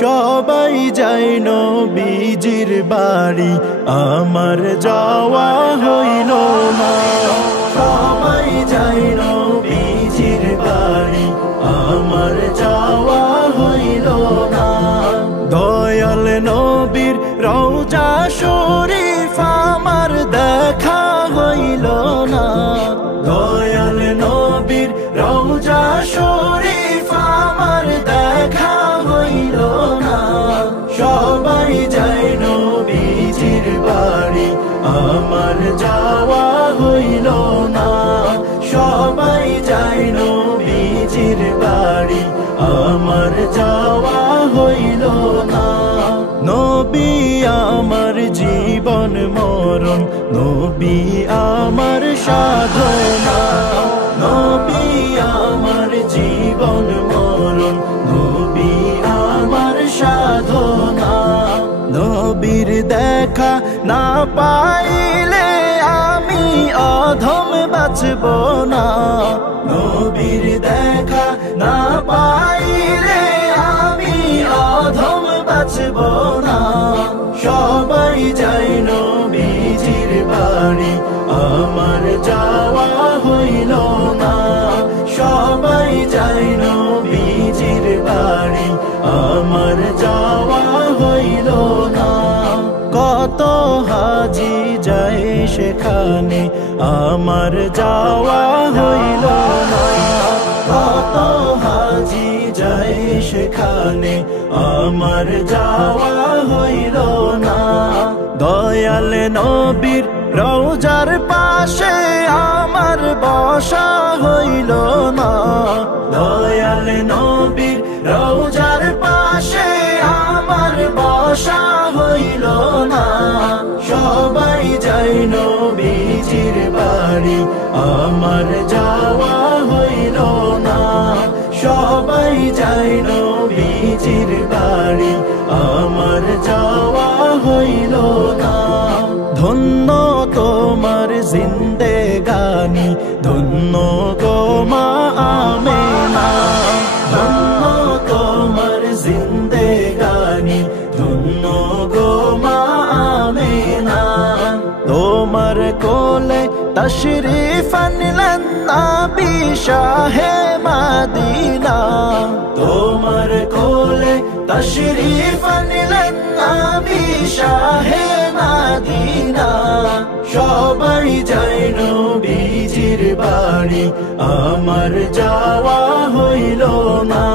সবাই যায় নবীজির বাড়ি, আমার যাওয়া হইল না। সবাই যায় নবীজির বাড়ি, আমার যাওয়া হইল না। দয়াল নবীর রওজা শরীফ আমার দেখা হইল না। দয়াল নবীর রওজা শরীফ আমার দেখা হইল না। সবাই যায় নবীজির বাড়ি, আমার যাওয়া হইল না। সবাই যায় নবীজির বাড়ি, আমার যাওয়া হইল না। নবী আমার জীবন মরণ, নবী আমার সাধনা। নবী আমার জীবন মরণ, নবী আমার সাধনা। নবীর দেখা না পাইলে আমি অধম বাঁচব না। নবীর দেখা না পাইলে আমি অধম বাঁচব না। সবাই যায় নবীজির বাড়ি, আমার যাওয়া হইল না। সবাই যায় নবীজির বাড়ি, আমার যাওয়া হইল না। কত হাজি যায় সেখানে, আমার যাওয়া হইল না। কত হাজি যায় সেখানে, আমার যাওয়া হইল না। দয়াল নবীর রওজার পাশে আমার বসা হইল না। দয়াল নবীর রওজার পাশে আমার বসা হইল না। সবাই যায় নবীজির বাড়ি, আমার যাওয়া হইল না। সবাই যায় নবীজির বাড়ি, আমার যাওয়া হইল না। ধন্য তোমার জিন্দেগানি, ধন্য গো মা আমেনা। ধন্য তোমার জিন্দেগানি, ধন্য গো মা আমেনা। তোমার কোলে তশরিফ আনলেন নবী শাহে মদিনা। তোমার কোলে তশরিফ আনলেন নবী শাহে মদিনা। সবাই যায় নবীজির বাড়ি, আমার যাওয়া হইল না।